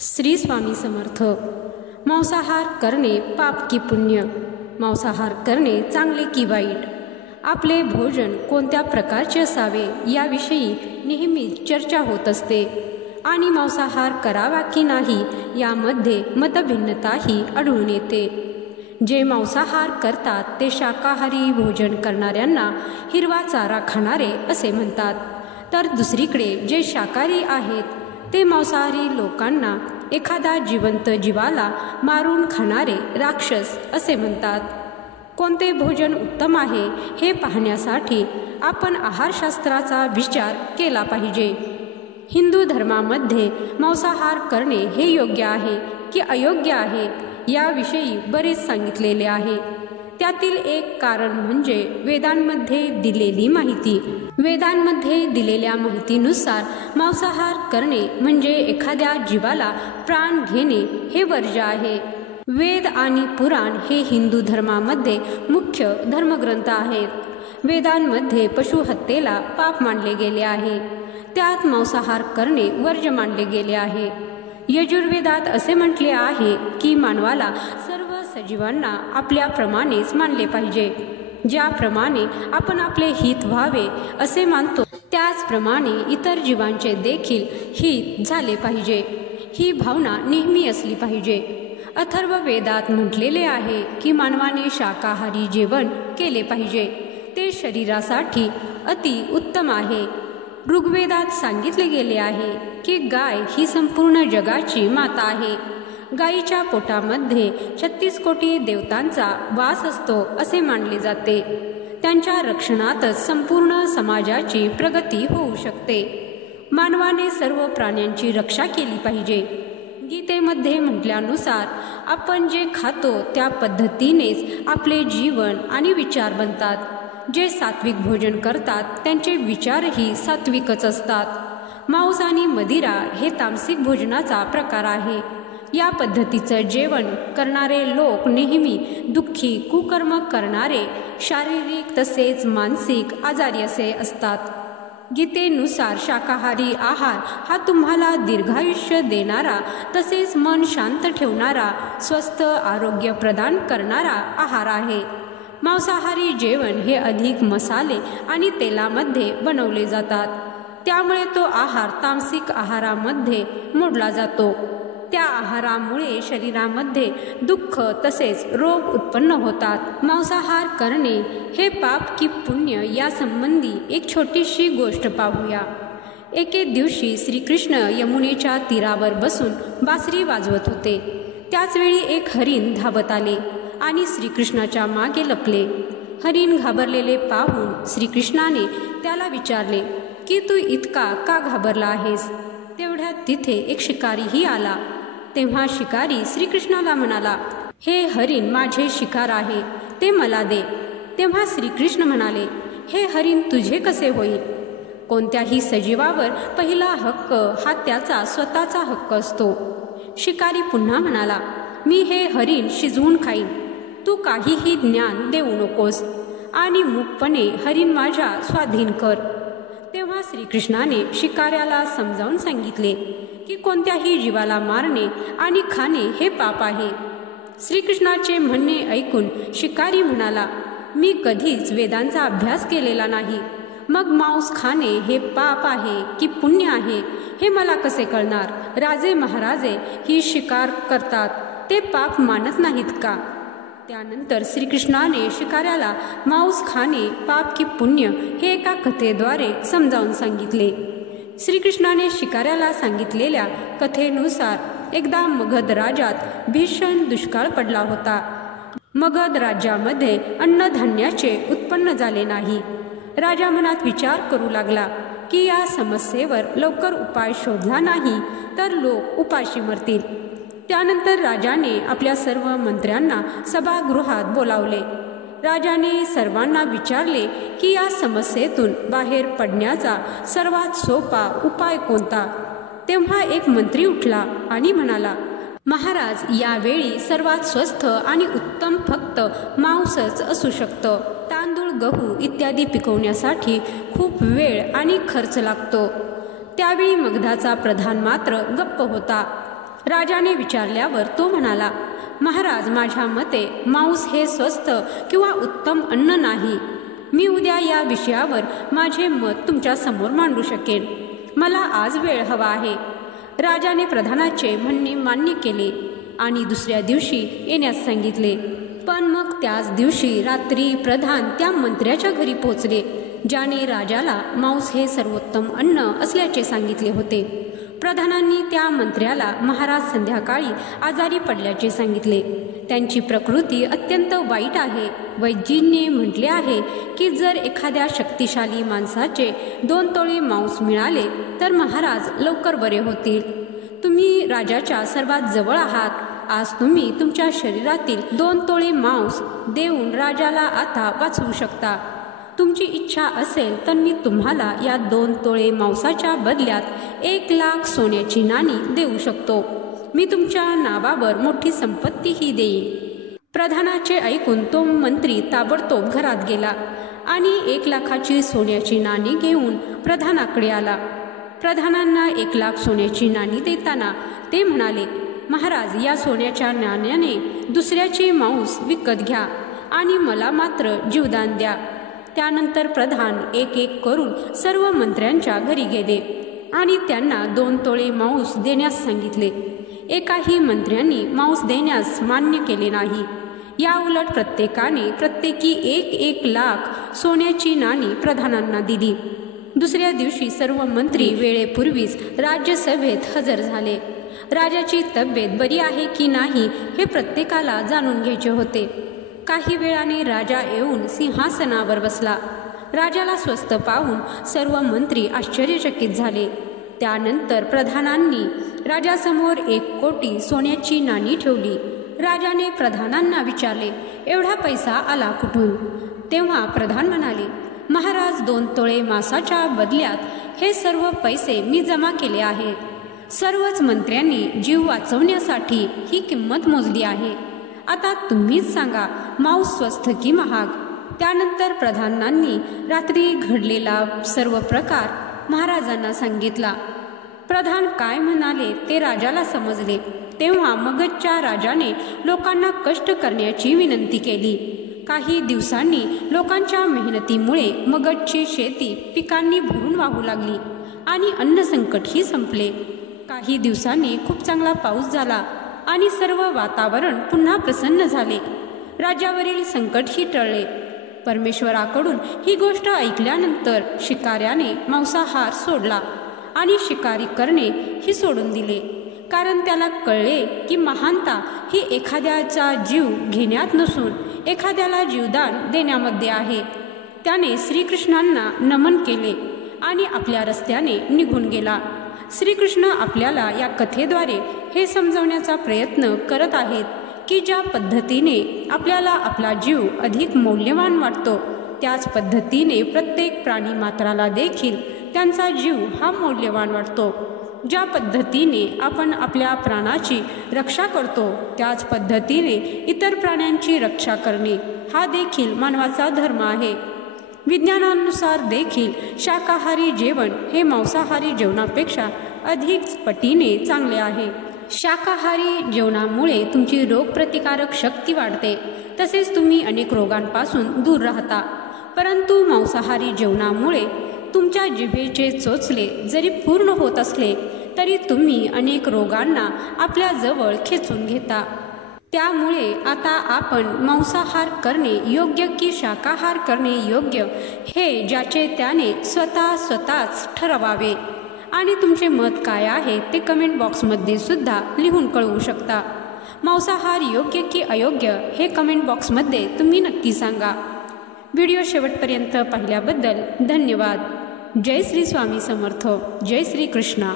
श्री स्वामी समर्थ। मांसाहार करणे पाप की पुण्य, मांसाहार करणे चांगले की वाईट, आपले भोजन कोणत्या प्रकारचे असावे याविषयी नेहमी चर्चा होत असते आणि मांसाहार करावा की नाही यामध्ये मतभिन्नताही आढळून येते। जे मांसाहार करतात ते शाकाहारी भोजन करणाऱ्यांना हिरवा चारा खाणारे असे म्हणतात, तर दुसरीकडे जे शाकाहारी आहेत ते मांसाहारी लोकांना एखादा जिवंत जीवाला मारून खाणारे राक्षस असे म्हणतात। कोणते भोजन उत्तम आहे हे पाहण्यासाठी आपण आहारशास्त्राचा विचार केला पाहिजे। हिंदू धर्मामध्ये मांसाहार करणे हे योग्य आहे की अयोग्य आहे याविषयी बरेच सांगितलेले आहे। त्यातील एक कारण म्हणजे वेदांमध्ये दिलेली माहिती। वेदांमध्ये दिलेल्या माहितीनुसार मांसाहार करणे म्हणजे एखाद्या जीवाला प्राण घेणे हे वर्ज्य आहे। वेद आणि पुराण हे हिंदू धर्मामध्ये मुख्य धर्मग्रंथ आहेत। वेदांमध्ये पशुहत्येला पाप मानले गेले आहे, त्यात मांसाहार करणे वर्ज्य मानले गेले आहे। यजुर्वेदात असे म्हटले आहे की मानवाला सर्व सजीवांना आपल्याप्रमाणेच मानले पाहिजे। ज्याप्रमाणे आपण आपले हित व्हावे असे मानतो त्याचप्रमाणे इतर जीवांचे देखील हित झाले पाहिजे, ही भावना नेहमी असली पाहिजे। अथर्व वेदात म्हटलेले आहे की मानवाने शाकाहारी जेवण केले पाहिजे, ते शरीरासाठी अति उत्तम आहे। ऋग्वेदात सांगितले गेले आहे की गाय ही संपूर्ण जगाची माता आहे। गायीच्या पोटामध्ये 36 कोटी देवतांचा वास असतो असे मानले जाते। त्यांच्या रक्षणातच संपूर्ण समाजाची प्रगती होऊ शकते। मानवाने सर्व प्राण्यांची रक्षा केली पाहिजे। गीतेमध्ये म्हटल्यानुसार आपण जे खातो त्या पद्धतीनेच आपले जीवन आणि विचार बनतात। जे सात्विक भोजन करतात त्यांचे विचारही सात्विकच असतात। मांस आणि मदिरा हे तामसिक भोजनाचा प्रकार आहे। या पद्धतीचं जेवण करणारे लोक नेहमी दुःखी, कुकर्म करणारे, शारीरिक तसेच मानसिक आजारी असे असतात। गीतेनुसार शाकाहारी आहार हा तुम्हाला दीर्घायुष्य देणारा तसेच मन शांत ठेवणारा, स्वस्थ आरोग्य प्रदान करणारा आहार आहे। मांसाहारी जेवण हे अधिक मसाले आणि तेलामध्ये बनवले जातात, त्यामुळे तो आहार तामसिक आहारामध्ये मोडला जातो। त्या आहारामुळे शरीरामध्ये दुःख तसेच रोग उत्पन्न होतात। मांसाहार करणे हे पाप की पुण्य यासंबंधी एक छोटीशी गोष्ट पाहूया। एके दिवशी श्रीकृष्ण यमुनेच्या तीरावर बसून बासरी वाजवत होते। त्याचवेळी एक हरिण धावत आले आणि श्रीकृष्णाच्या मागे लपले। हरिण घाबरलेले पाहून श्रीकृष्णाने त्याला विचारले की तू इतका का घाबरला आहेस? तेवढ्यात तिथे एक शिकारीही आला। तेव्हा शिकारी श्रीकृष्णाला म्हणाला, हे हरिण माझे शिकार आहे, ते मला दे। तेव्हा श्रीकृष्ण म्हणाले, हे हरिण तुझे कसे होईल? कोणत्याही सजीवावर पहिला हक्क हा त्याचा स्वतःचा हक्क असतो। शिकारी पुन्हा म्हणाला, मी हे हरिण शिजवून खाईन, तू काहीही ज्ञान देऊ नकोस आणि मूकपणे हरिण माझ्या स्वाधीन कर। तेव्हा श्रीकृष्णाने शिकाऱ्याला समजावून सांगितले की कोणत्याही जीवाला मारणे आणि खाणे हे पाप आहे। श्रीकृष्णाचे म्हणणे ऐकून शिकारी म्हणाला, मी कधीच वेदांचा अभ्यास केलेला नाही, मग मांस खाणे हे पाप आहे की पुण्य आहे हे मला कसे कळणार? राजे महाराजे ही शिकार करतात, ते पाप मानत नाहीत का? त्यानंतर श्रीकृष्णाने शिकाऱ्याला मांस खाणे पाप की पुण्य हे एका कथेद्वारे समजावून सांगितले। श्रीकृष्णाने शिकाऱ्याला सांगितलेल्या कथेनुसार एकदा मगध राज्यात भीषण दुष्काळ पडला होता। मगध राज्यामध्ये अन्नधान्याचे उत्पन्न झाले नाही। राजा मनात विचार करू लागला की या समस्येवर लवकर उपाय शोधला नाही तर लोक उपाशी मरतील। त्यानंतर राजाने आपल्या सर्व मंत्र्यांना सभागृहात बोलावले। राजाने सर्वांना विचारले की या समस्येतून बाहेर पडण्याचा सर्वात सोपा उपाय कोणता? तेव्हा एक मंत्री उठला आणि म्हणाला, महाराज, यावेळी सर्वात स्वस्त आणि उत्तम फक्त मांसच असू शकतं। तांदूळ, गहू इत्यादी पिकवण्यासाठी खूप वेळ आणि खर्च लागतो। त्यावेळी मगधाचा प्रधान मात्र गप्प होता। राजाने विचारल्यावर तो म्हणाला, महाराज, माझ्या मते मांस हे स्वस्त किंवा उत्तम अन्न नाही. मी उद्या या विषयावर माझे मत तुमच्या समोर मांडू शकेन. मला आज वेळ हवा आहे. राजाने प्रधानाचे म्हणणे मान्य केले आणि दुसऱ्या दिवशी येण्यास सांगितले. पण मग त्याच दिवशी रात्री प्रधान त्या मंत्र्याच्या घरी पोहोचले ज्याने राजाला मांस हे सर्वोत्तम अन्न असल्याचे सांगितले होते. प्रधानांनी त्या मंत्र्याला महाराज संध्याकाळी आजारी पडल्याचे सांगितले. त्यांची प्रकृती अत्यंत वाईट आहे. वैद्यांनी म्हटले आहे की जर एखाद्या शक्तिशाली माणसाचे 2 तोळे मांस मिळाले तर महाराज लवकर बरे होतील. तुम्ही राजाच्या सर्वात जवळ आहात. आज तुम्ही तुमच्या शरीरातील 2 तोळे मांस देऊन राजाला आता वाचवू शकता. तुमची इच्छा असेल तर मी तुम्हाला या 2 तोळे मांसाच्या बदल्यात 1 लाख सोन्याची नाणी देऊ शकतो. मी तुमच्या नावावर मोठी संपत्तीही देईन. प्रधानाचे ऐकून तो मंत्री ताबडतोब घरात गेला आणि 1 लाखाची सोन्याची नाणी घेऊन प्रधानाकडे आला. प्रधानांना 1 लाख सोन्याची नाणी देताना ते म्हणाले, महाराज, या सोन्याच्या नाण्याने दुसऱ्याचे मांस विकत घ्या आणि मला मात्र जीवदान द्या. त्यानंतर प्रधान एक एक करून सर्व मंत्र्यांच्या घरी गेले आणि त्यांना 2 तोळे मांस देण्यास सांगितले. एकाही मंत्र्यांनी मांस देण्यास मान्य केले नाही. याउलट प्रत्येकी 1 लाख सोन्याची नाणी प्रधानांना दिली. दुसऱ्या दिवशी सर्व मंत्री वेळेपूर्वीच राज्यसभेत हजर झाले. राजाची तब्येत बरी आहे की नाही हे प्रत्येकाला जाणून घ्यायचे होते. काही वेळाने राजा येऊन सिंहासनावर बसला. राजाला स्वस्थ पाहून सर्व मंत्री आश्चर्यचकित झाले. त्यानंतर प्रधानांनी राजासमोर 1 कोटी सोन्याची नाणी ठेवली. राजाने प्रधानांना विचारले, एवढा पैसा आला कुठून? तेव्हा प्रधान म्हणाले, महाराज, 2 तोळे मांसाच्या बदल्यात हे सर्व पैसे मी जमा केले आहेत. सर्वच मंत्र्यांनी जीव वाचवण्यासाठी ही किंमत मोजली आहे. आता तुम्हीच सांगा, मांस स्वस्त की महाग? त्यानंतर प्रधानांनी रात्री घडलेला सर्व प्रकार महाराजांना सांगितला. प्रधान काय म्हणाले ते राजाला समजले. तेव्हा मगधच्या राजाने लोकांना कष्ट करण्याची विनंती केली. काही दिवसांनी लोकांच्या मेहनतीमुळे मगधची शेती पिकांनी भरून वाहू लागली आणि अन्न संकटही संपले. काही दिवसांनी खूप चांगला पाऊस झाला आणि सर्व वातावरण पुन्हा प्रसन्न झाले. राज्यावरील संकटही टळले. परमेश्वराकडून ही गोष्ट ऐकल्यानंतर शिकाऱ्याने मांसाहार सोडला आणि शिकारी करणे ही सोडून दिले. कारण त्याला कळले की महानता ही एखाद्याचा जीव घेण्यात नसून एखाद्याला जीवदान देण्यामध्ये आहे. त्याने श्रीकृष्णांना नमन केले आणि आपल्या रस्त्याने निघून गेला. श्रीकृष्ण आपल्याला या कथेद्वारे हे समजवण्याचा प्रयत्न करत आहेत की ज्या पद्धतीने आपल्याला आपला जीव अधिक मौल्यवान वाटतो त्याच पद्धतीने प्रत्येक प्राणी मात्राला देखील त्यांचा जीव हा मौल्यवान वाटतो. ज्या पद्धतीने आपण आपल्या प्राणाची रक्षा करतो त्याच पद्धतीने इतर प्राण्यांची रक्षा करणे हा देखील मानवाचा धर्म आहे. विज्ञानानुसार देखील शाकाहारी जेवण हे मांसाहारी जेवणापेक्षा अधिक पटीने चांगले आहे. शाकाहारी जेवणामुळे तुमची रोगप्रतिकारक शक्ती वाढते, तसेच तुम्ही अनेक रोगांपासून दूर राहता. परंतु मांसाहारी जेवणामुळे तुमच्या जिभेचे चोचले जरी पूर्ण होत असले तरी तुम्ही अनेक रोगांना आपल्या जवळ खेचून घेता. त्यामुळे आता आपण मांसाहार करणे योग्य की शाकाहार करणे योग्य हे ज्याचे त्याने स्वतःच ठरवावे. आणि तुमचे मत काय आहे ते कमेंट बॉक्समध्ये सुद्धा लिहून कळवू शकता. मांसाहार योग्य की अयोग्य हे कमेंट बॉक्समध्ये तुम्ही नक्की सांगा. व्हिडिओ शेवटपर्यंत पाहिल्याबद्दल धन्यवाद. जय श्री स्वामी समर्थ. जय श्री कृष्णा.